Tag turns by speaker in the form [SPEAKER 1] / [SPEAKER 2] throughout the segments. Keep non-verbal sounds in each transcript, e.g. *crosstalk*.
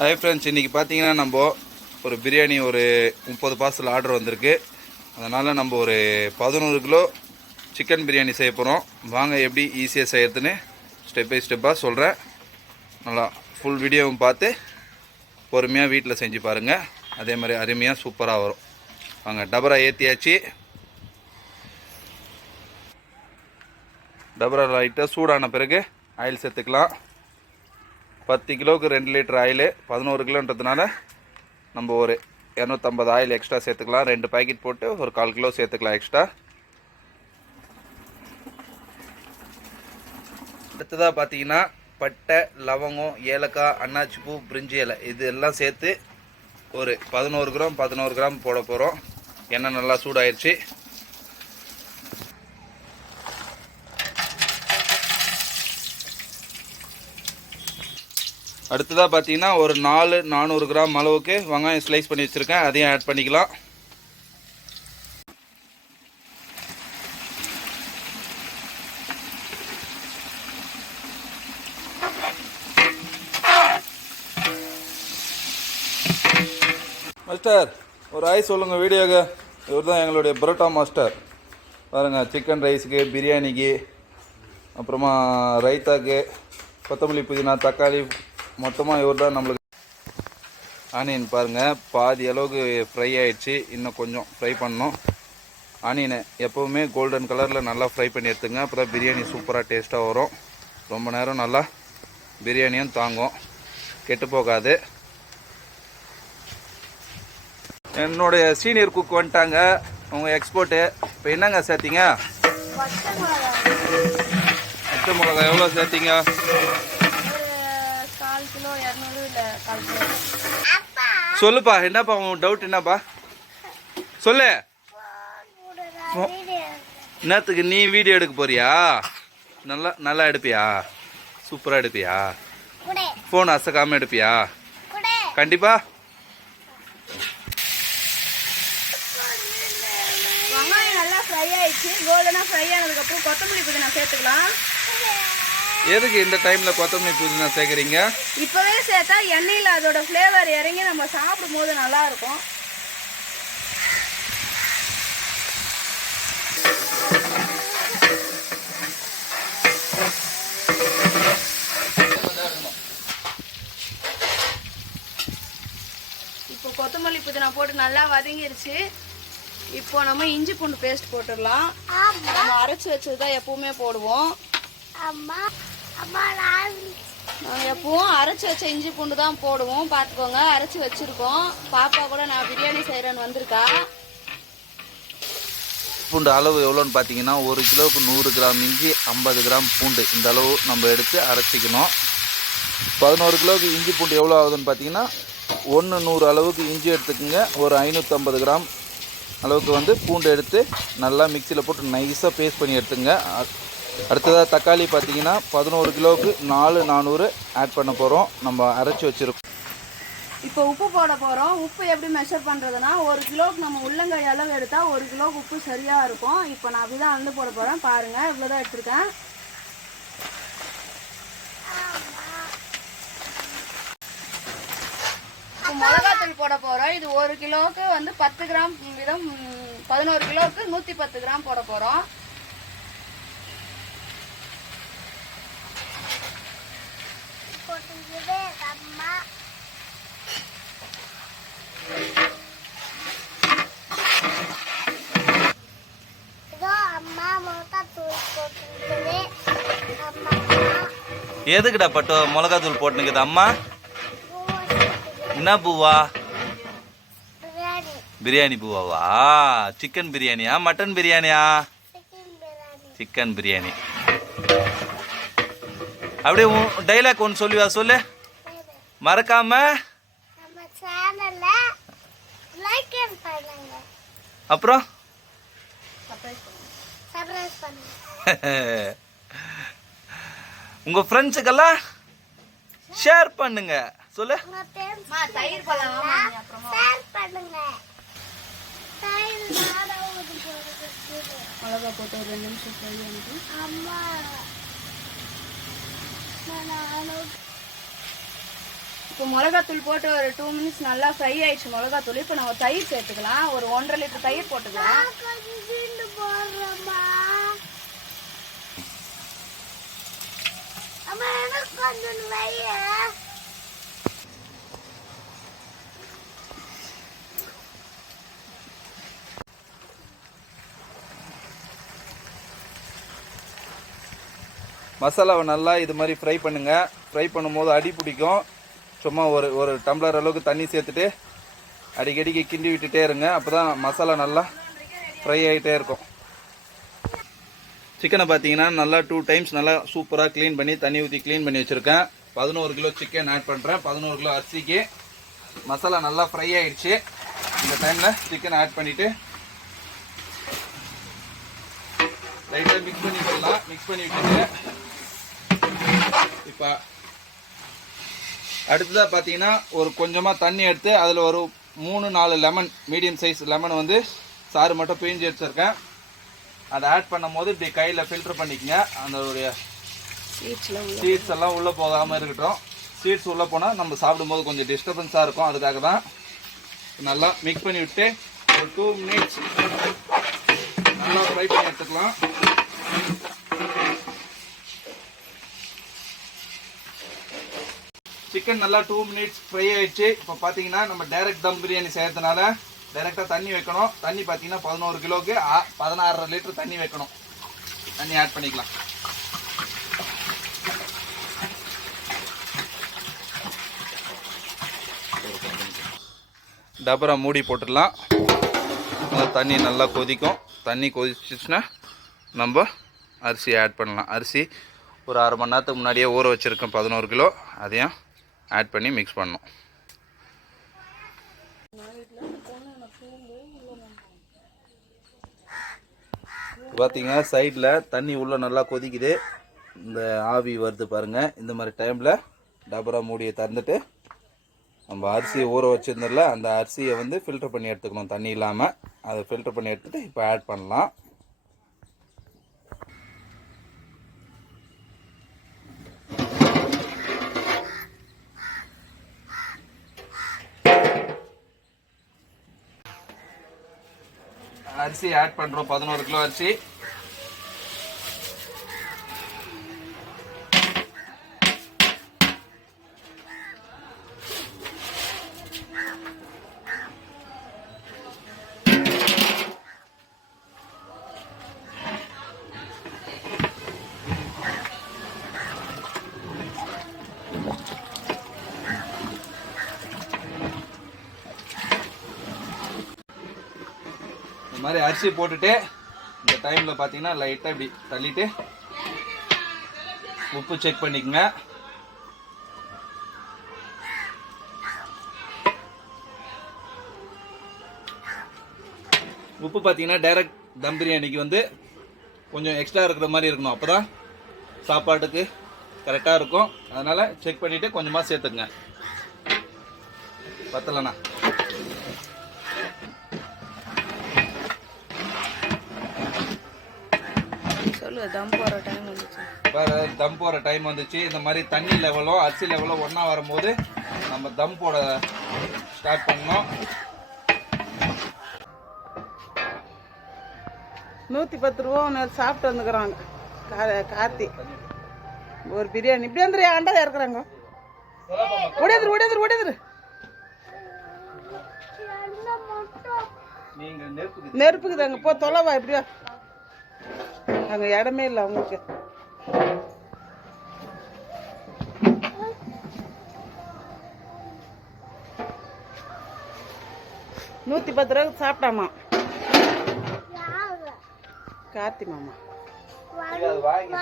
[SPEAKER 1] Hi friends இன்றைக்கி பார்த்தீங்கன்னா நம்ம ஒரு பிரியாணி ஒரு முப்பது பார்சல் ஆர்டர் வந்திருக்கு. அதனால் நம்ம ஒரு பதினோரு கிலோ சிக்கன் பிரியாணி செய்ய போகிறோம் வாங்க எப்படி ஈஸியாக செய்யறதுன்னு ஸ்டெப் பை ஸ்டெப்பாக சொல்கிறேன் நல்லா ஃபுல் வீடியோவும் பார்த்து பொறுமையாக வீட்டில் செஞ்சு பாருங்கள் அதே மாதிரி அருமையாக சூப்பராக வரும். வாங்க டபரா ஏற்றியாச்சு டபரா லைட்டாக சூடான பிறகு ஆயில் சேர்த்துக்கலாம். பத்து கிலோவுக்கு ரெண்டு லிட்டர் ஆயில் பதினோரு கிலோன்றதுனால நம்ம ஒரு இரநூத்தம்பது ஆயில் எக்ஸ்ட்ரா சேர்த்துக்கலாம். ரெண்டு பாக்கெட் போட்டு ஒரு கால் கிலோ சேர்த்துக்கலாம் எக்ஸ்ட்ரா அடுத்ததாக பார்த்தீங்கன்னா பட்டை லவங்கம் ஏலக்காய் அன்னாச்சி பூ பிரிஞ்சி இலை. இது எல்லாம் சேர்த்து ஒரு பதினோரு கிராம் பதினோரு கிராம் போட போகிறோம் எண்ணெய் நல்லா சூடாயிடுச்சு அடுத்ததாக பார்த்தீங்கன்னா ஒரு நாலு நானூறு கிராம் அளவுக்கு வெங்காயம் ஸ்லைஸ் பண்ணி வச்சுருக்கேன். அதையும் ஆட் பண்ணிக்கலாம். மாஸ்டர் ஒரு ஐஸ் சொல்லுங்கள் வீடியோக்கு. இவர் தான் எங்களுடைய பரோட்டா மாஸ்டர் பாருங்கள் சிக்கன் ரைஸுக்கு பிரியாணிக்கு அப்புறமா ரைத்தாக்கு கொத்தமல்லி புதினா தக்காளி மொத்தமாக இவர் தான் நம்மளுக்கு ஆனியன் பாருங்கள் பாதி அளவுக்கு ஃப்ரை ஆயிடுச்சு. இன்னும் கொஞ்சம் ஃப்ரை பண்ணணும். ஆனியனை எப்போவுமே கோல்டன் கலரில் நல்லா ஃப்ரை பண்ணி எடுத்துங்க. அப்புறம் பிரியாணி சூப்பராக டேஸ்ட்டாக வரும். ரொம்ப நேரம் நல்லா பிரியாணியும் தாங்கும். கெட்டு போகாது. என்னுடைய சீனியர் குக் வந்துட்டாங்க. உங்கள் எக்ஸ்போர்ட்டு இப்போ என்னங்க சேர்த்தீங்க? பச்சை மிளகா எவ்வளோ சேர்த்தீங்க
[SPEAKER 2] ஒரு கால் கிலோ இரநூறு இல்லை கால் கிலோ
[SPEAKER 1] சொல்லுப்பா என்னப்பா உன் டவுட் என்னப்பா? சொல்லு. என்னத்துக்கு நீ வீடியோ எடுக்க போறியா? நல்லா நல்லா எடுப்பியா? சூப்பராக எடுப்பியா? ஃபோன் அசக்காமல் எடுப்பியா? கண்டிப்பா.
[SPEAKER 2] வெங்காயம் நல்லா ஃப்ரை ஆயிடுச்சு. கோல்டனாக ஃப்ரை ஆனதுக்கப்புறம் கொத்தமல்லி புதினா சேர்த்துக்கலாம்.
[SPEAKER 1] எதுக்கு இந்த டைமில் கொத்தமல்லி புதினா சேர்க்குறீங்க?
[SPEAKER 2] இப்போவே சேர்த்தா எண்ணெயில் அதோட ஃப்ளேவர் இறங்கி நம்ம சாப்பிடும் போது நல்லா இருக்கும் இப்போ கொத்தமல்லி புதினா போட்டு நல்லா வதங்கிருச்சு. இப்போ நம்ம இஞ்சி பூண்டு பேஸ்ட் போட்டுடலாம். நம்ம அரைச்சி வச்சது தான் எப்பவுமே போடுவோம். நாங்கள் எப்பவும் அரைச்சி வச்ச இஞ்சி பூண்டு தான் போடுவோம். பார்த்துக்கோங்க அரைச்சி வச்சுருக்கோம். பாப்பா கூட நான் பிரியாணி செய்கிறேன்னு வந்திருக்கா.
[SPEAKER 1] பூண்டு அளவு எவ்வளோன்னு பார்த்தீங்கன்னா ஒரு கிலோவுக்கு நூறு கிராம் இஞ்சி ஐம்பது கிராம் பூண்டு. இந்த அளவு நம்ம எடுத்து அரைச்சிக்கணும். பதினோரு கிலோவுக்கு இஞ்சி பூண்டு எவ்வளோ ஆகுதுன்னு பார்த்தீங்கன்னா ஒன்று நூறு அளவுக்கு இஞ்சி எடுத்துக்கோங்க. ஒரு ஐநூற்றம்பது கிராம் அளவுக்கு வந்து பூண்டு எடுத்து நல்லா மிக்சியில் போட்டு நைஸாக பேஸ்ட் பண்ணி எடுத்துங்க அடுத்ததாக தக்காளி பார்த்தீங்கன்னா பதினோரு கிலோவுக்கு நாலு நானூறு ஆட் பண்ண போகிறோம் நம்ம அரைச்சி வச்சுருக்கோம்.
[SPEAKER 2] இப்போ உப்பு போட போகிறோம் உப்பு எப்படி மெஷர் பண்ணுறதுனா ஒரு கிலோவுக்கு நம்ம உள்ளங்கை அளவு எடுத்தால் ஒரு கிலோவுக்கு உப்பு சரியாக இருக்கும். இப்போ நான் அப்படி தான் வந்து போட போகிறேன் பாருங்கள் இவ்வளோ தான் எடுத்துருக்கேன். இப்போ மிளகாத்தூள் போட போகிறோம் இது ஒரு கிலோவுக்கு வந்து பத்து கிராம் வீதம் பதினோரு கிலோவுக்கு நூற்றி பத்து கிராம் போட போகிறோம்
[SPEAKER 1] எதுக்குடா பட்டு? மிளகாத்தூள் போட்டுனுக்குது அம்மா. என்ன பூவா? பிரியாணி பூவாவா? சிக்கன் பிரியாணியா? மட்டன் பிரியாணியா? சிக்கன் பிரியாணி. அப்படியே டைலாக் ஒன்று சொல்லுவா சொல்லு. மறக்காம. அப்புறம்? *laughs* உங்க ஃப்ரெண்ட்ஸுக்கெல்லாம் ஷேர் பண்ணுங்க. சொல்லு.
[SPEAKER 2] மிளகா போட்டு ஒரு ரெண்டு நிமிஷம் ஃப்ரை பண்ணிட்டு.
[SPEAKER 3] அம்மா
[SPEAKER 2] இப்போ மிளகாத்தூள் போட்டு ஒரு டூ மினிட்ஸ் நல்லா ஃப்ரை ஆயிடுச்சு மிளகாத்தூள். இப்போ நம்ம தயிர் சேர்த்துக்கலாம். ஒரு ஒன்றரை லிட்டர் தயிர் போட்டுக்கலாம்
[SPEAKER 3] கொஞ்சம் சீண்டு போடுறோமா அம்மா எனக்கு கொஞ்சம் வைய
[SPEAKER 1] மசாலாவை நல்லா இது மாதிரி ஃப்ரை பண்ணுங்க. ஃப்ரை பண்ணும்போது அடி பிடிக்கும். சும்மா ஒரு ஒரு டம்ளர் அளவுக்கு தண்ணி சேர்த்துட்டு அடிக்கடிக்கு கிண்டி விட்டுட்டே இருங்க. அப்போ தான் மசாலா நல்லா ஃப்ரை ஆகிட்டே இருக்கும். சிக்கனை பார்த்தீங்கன்னா நல்லா டூ டைம்ஸ் நல்லா சூப்பராக க்ளீன் பண்ணி தண்ணி ஊற்றி க்ளீன் பண்ணி வச்சுருக்கேன். பதினோரு கிலோ சிக்கன் ஆட் பண்ணுறேன் பதினோரு கிலோ அரிசிக்கு மசாலா நல்லா ஃப்ரை ஆயிடுச்சு. இந்த டைமில் சிக்கன் ஆட் பண்ணிவிட்டு லைட்டாக மிக்ஸ் பண்ணி விடலாம் மிக்ஸ் பண்ணி விட்டுட்டு இப்போ அடுத்ததாக பார்த்தீங்கன்னா ஒரு கொஞ்சமாக தண்ணி எடுத்து அதில் ஒரு மூணு நாலு லெமன் மீடியம் சைஸ் லெமன் வந்து சாறு மட்டும் பிழிஞ்சு வச்சுருக்கேன். அதை ஆட் பண்ணும் போது இப்படி கையில் ஃபில்டர் பண்ணிக்கங்க. அதோடைய சீட்ஸ் எல்லாம் உள்ளே போகாமல் இருக்கட்டும். சீட்ஸ் உள்ளே போனால் நம்ம சாப்பிடும்போது கொஞ்சம் டிஸ்டர்பன்ஸாக இருக்கும். அதுக்காக தான் நல்லா மிக்ஸ் பண்ணி விட்டு ஒரு டூ மினிட்ஸ் நல்லா ஃப்ரை பண்ணி எடுத்துக்கலாம். சிக்கன் நல்லா டூ மினிட்ஸ் ஃப்ரை ஆயிடுச்சு. இப்போ பார்த்தீங்கன்னா நம்ம டைரக்ட் தம் பிரியாணி செய்யறதுனால டைரெக்டாக தண்ணி வைக்கணும். தண்ணி பார்த்தீங்கன்னா பதினோரு கிலோவுக்கு பதினாறரை லிட்டர் தண்ணி வைக்கணும். தண்ணி ஆட் பண்ணிக்கலாம். டபரா மூடி போட்டுடலாம். தண்ணி நல்லா கொதிக்கும். தண்ணி கொதிச்சிச்சுன்னா நம்ம அரிசி ஆட் பண்ணலாம். அரிசி ஒரு அரை மணி நேரத்துக்கு முன்னாடியே ஊற வச்சுருக்கேன் பதினோரு கிலோ. அதையும் ஆட் பண்ணி மிக்ஸ் பண்ணணும். பார்த்தீங்கன்னா சைடில் தண்ணி உள்ளே நல்லா கொதிக்குது. இந்த ஆவி வருது பாருங்கள் இந்த மாதிரி டைமில் டபரா மூடியை திறந்துட்டு நம்ம அரிசியை ஊற வச்சிருந்தோம்ல அந்த அரிசியை வந்து ஃபில்டர் பண்ணி எடுத்துக்கணும். தண்ணி இல்லாமல் அதை ஃபில்டர் பண்ணி எடுத்துகிட்டு இப்போ ஆட் பண்ணலாம். அரிசி ஆட் பண்ணுறோம் பதினோரு கிலோ அரிசி. மாதிரி அரிசி போட்டுட்டு இந்த டைமில் பார்த்தீங்கன்னா லைட்டாக இப்படி தள்ளிட்டு உப்பு செக் பண்ணிக்கங்க. உப்பு பார்த்தீங்கன்னா டைரக்ட் தம் பிரியாணிக்கு வந்து கொஞ்சம் எக்ஸ்ட்ரா இருக்கிற மாதிரி இருக்கணும். அப்போ தான் சாப்பாட்டுக்கு கரெக்டாக இருக்கும். அதனால் செக் பண்ணிவிட்டு கொஞ்சமாக சேர்த்துக்குங்க. பத்தலைண்ணா.
[SPEAKER 2] சொல்லு தம் போகிற டைம் வந்துச்சு.
[SPEAKER 1] வேறு தம் போகிற டைம் வந்துச்சு. இந்த மாதிரி தண்ணி லெவலும் அரிசி லெவலும் ஒன்றா வரும்போது நம்ம தம் போட ஸ்டார்ட் பண்ணோம்
[SPEAKER 4] நூற்றி பத்து ரூபா ஒன்று சாப்பிட்டு வந்துக்கிறாங்க. கா கார்த்தி. ஒரு பிரியாணி. இப்படி வந்துரு அண்டா இறக்குறாங்க ஓடியாதுரு ஓடியாதுரு ஓடியாதுரு
[SPEAKER 1] நீங்கள் நெருப்புக்கு
[SPEAKER 4] நெருப்புக்குது அங்கே போ தொலைவா எப்படியா அங்கே இடமே இல்லை அவங்களுக்கு நூற்றி பத்து ரூபாய்க்கு சாப்பிட்டாமா கார்த்தி மாமா
[SPEAKER 1] வாங்கி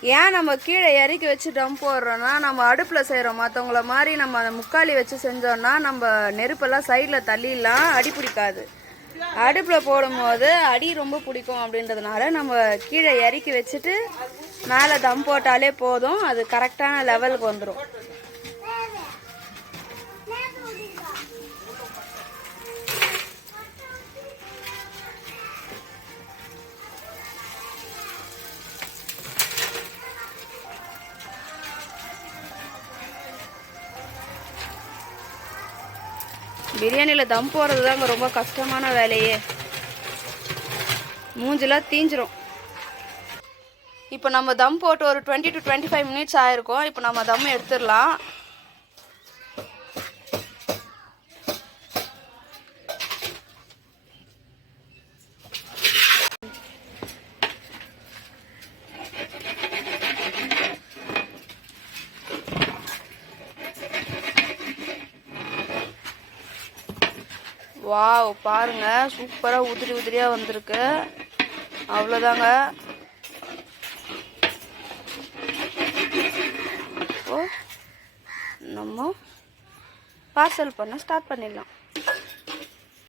[SPEAKER 2] ஏன் நம்ம கீழே இறக்கி வச்சு டம் போடுறோன்னா நம்ம அடுப்பில் செய்கிறோம் மற்றவங்கள மாதிரி நம்ம அந்த முக்காலி வச்சு செஞ்சோம்னா நம்ம நெருப்பெல்லாம் சைடில் தள்ளிடலாம். அடி பிடிக்காது. அடுப்பில் போடும்போது அடி ரொம்ப பிடிக்கும் அப்படின்றதுனால நம்ம கீழே இறக்கி வச்சுட்டு மேலே தம் போட்டாலே போதும். அது கரெக்டான லெவலுக்கு வந்துடும் பிரியாணியில் தம் போடுறது தாங்க ரொம்ப கஷ்டமான வேலையே. மூஞ்சிலாம் தீஞ்சிரும். இப்போ நம்ம தம் போட்டு ஒரு twenty to twenty five minutes ஆயிருக்கும். இப்போ நம்ம தம் எடுத்துடலாம். வாவ் பாருங்க. சூப்பராக உதிரி உதிரியாக வந்திருக்கு. அவ்வளோதாங்க. இப்போ நம்ம பார்சல் பண்ண ஸ்டார்ட் பண்ணிடலாம்.